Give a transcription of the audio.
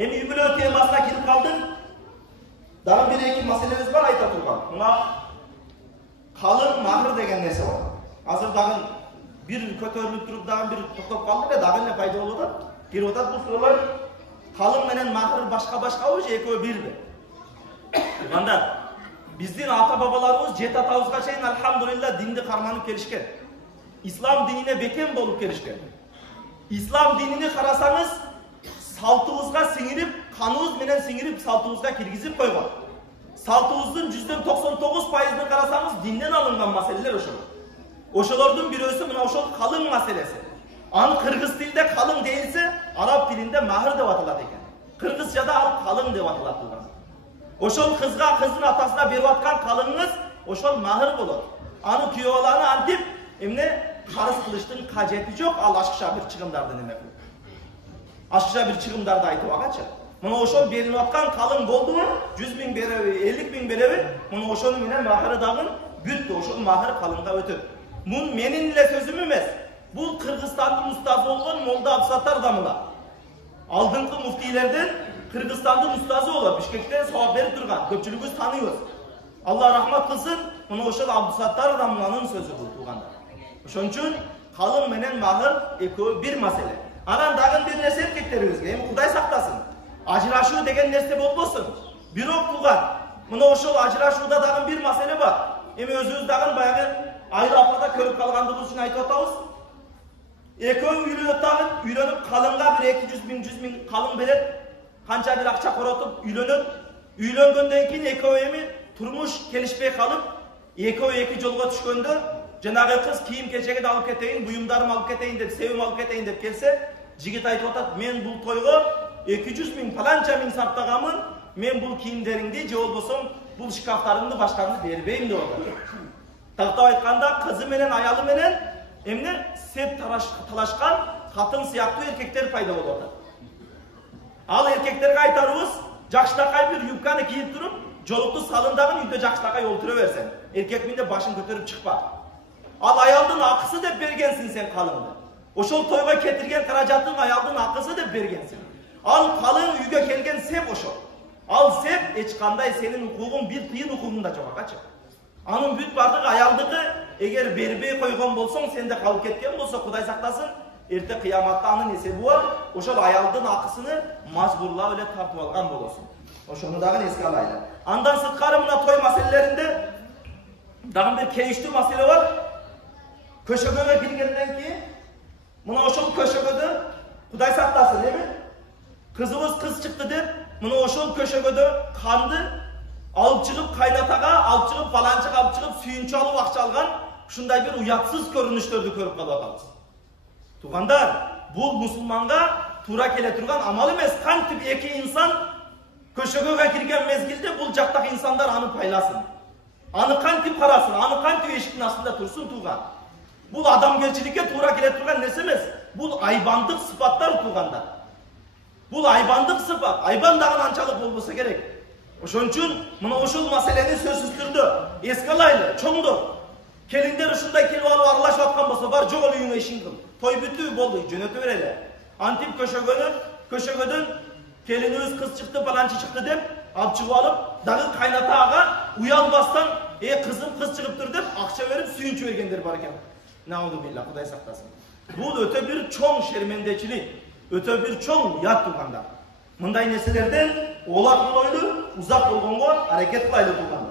Эми үй-бүлө темасына кирип калдык. Дагы бир эки маселебиз бар айта турган. Мына калың махыр деген нерсе бар. Азыр дагы бир көтөрүлүп туруп дагы бир токтоп калды эле, дагы эле пайда болуп атат. Кирип атат бул суроолор. Калың менен махыр башка-башкабы же экөө бирби? Тугандар, биздин ата-бабаларыбыз, жет атабызга чейин алхамдулилла динди карманып келишкен. İslam dinine beken bolup gelişken. İslam dinini karasаңыз, saltыбызга сиңирип, каныбыз менен сиңирип, saltыбызга киргизип койгон. Saltыбыздын %99%ын карасаңыз, динден алынган маселелер ошол. Ошолордун бирөөсү мына ошол калың маселеси. Аны кыргыз тилинде калың дейилсе, араб тилинде махыр деп аталат экен. Кыргызчада ал калың деп аталат. Ошол кызга, кыздын атасына берип аткан калыңыңыз ошол махыр болот. Аны күйөө баланы антип, эмне карыз кылыштын кажети жок, ал ашыкча бир чыгымдарды неме кылып. Ашыкча бир чыгымдарды айтып агачы. Мына ошол берип аткан калың болдубу? 100 000 береби, 50 000 береби? Мына ошону менен махыры дагы бүттү. Ошол махыр калыңга өтөт. Бул менин эле сөзүм эмес. Бул Кыргызстандын устазы болгон Молда Абдусаттар Дамыла. Алдыңкы муфтийлерден Кыргызстандын устазы болуп, Бишкектен сабак берип турган. Көпчүлүгүбүз таныйбыз. Алла рахмат кылсын, мына ошол Абдусаттар Дамыланын сөзү бул тугандар. Ошон үчүн калың менен махыр экөө бир маселе. Анан дагы бир нерсе эркектерибизге, эми Кудай сактасын. Ажырашуу деген нерсе болбосун. Бирок туган, мына ошол ажырашууда дагы бир маселе бар. Эми өзүбүз дагы баягы айыл апада көрүп калгандыгыбыз үчүн айтып атабыз. Экөө үйлөнүп калыңга бир 200 000, 100 000 калың берет. Канча бир акча коротуп үйлөнөт. Үйлөнгөндөн кийин экөө эми турмуш келишпей калып, экөө эки жолго түшкөндө, жанагы кыз кийим кечегин алып кетейин, буюмдарым алып кетейин деп, себим алып кетейин деп келсе, жигит айтып атат, мен бул тойго 200 000 паланча миң сарптаганмын, мен бул кийимдериңди же болбосо бул шкафтарыңды башканы бербейм деп атат. Тактап айтканда, кызы менен аялы менен эмне сеп талашкан катын сыяктуу эркектер пайда болуп атат. Ал эркектерге айтарыбыз, жакшынакай бир юбканы кийип туруп, жолукту салындагын үйдө жакшынакай олтура берсен, эркек менде башын көтөрүп чыкпа. Ал аялдын акысы деп бергенсиң сен калыңды. Ошол тойго кетирген каражатын аялдын акысы деп бергенсиң. Ал калың үйгө келген сеп ошол. Ал сеп эч кандай сенин укугуң, бир тыйын укугуңда жок акачы. Анын бүт бардыгы аялдыгы, эгер бербей койгон болсоң, сенде калып кеткен болсо, Кудай сактасын, эрте кыяматта анын эсеби бар, ошол аялдын акысыны мажбурлап эле тартып алган болосуң. Ошону дагы эске алайлы. Андан сырткары мына той маселелеринде дагы бир кейиштүү маселе бар. Көшөгөгө киргенден кийин, мына ошол көшөгөдө Кудай сактасын, эми? Кызыбыз кыз чыкты деп, мына ошол көшөгөдө канды алып чыгып кайнатага, алып чыгып баланчыга алып чыгып сүйүнчү алып акча алган, ушундай бир уятсыз көрүнүштөрдү көрүп калып атабыз. Тугандар, бул мусулманга туура келе турган амал эмес. Кантип эки инсан көшөгөгө кирген мезгилде бул жактагы инсандар аны пайласын. Аны кантип карасын, аны кантип эшиктин астында турсун туган. Бул адамгерчиликке туура келе турган нерсе эмес. Бул айбандык сыпаттар тугандар. Бул айбандык сыпат. Айбан дагы анчалык болбосо керек. Ошон үчүн мына ошол маселени сөзсүз түрдө эске алайлы, чоңдор. Келиндер ушундай келип алып аралашып аткан болсо, бар жол үйүңө ишин кыл. Той бүтү болду, жөнөтө берели. Антип көшөгөдөн келинибиз кыз чыкты, баланчы чыкты деп алып чыгып алып, дагы кайнатага уялбастан, кызым кыз чыгыптыр деп акча берип сүйүнчү бергендер бар экен. Наулу билла, Кудай сактасын. Бул өтө бир чоң шермендечилик, өтө бир чоң уят тугандар. Мындай нерселерден оолак ойлуу, узак болгонго аракет кылайлы тугандар.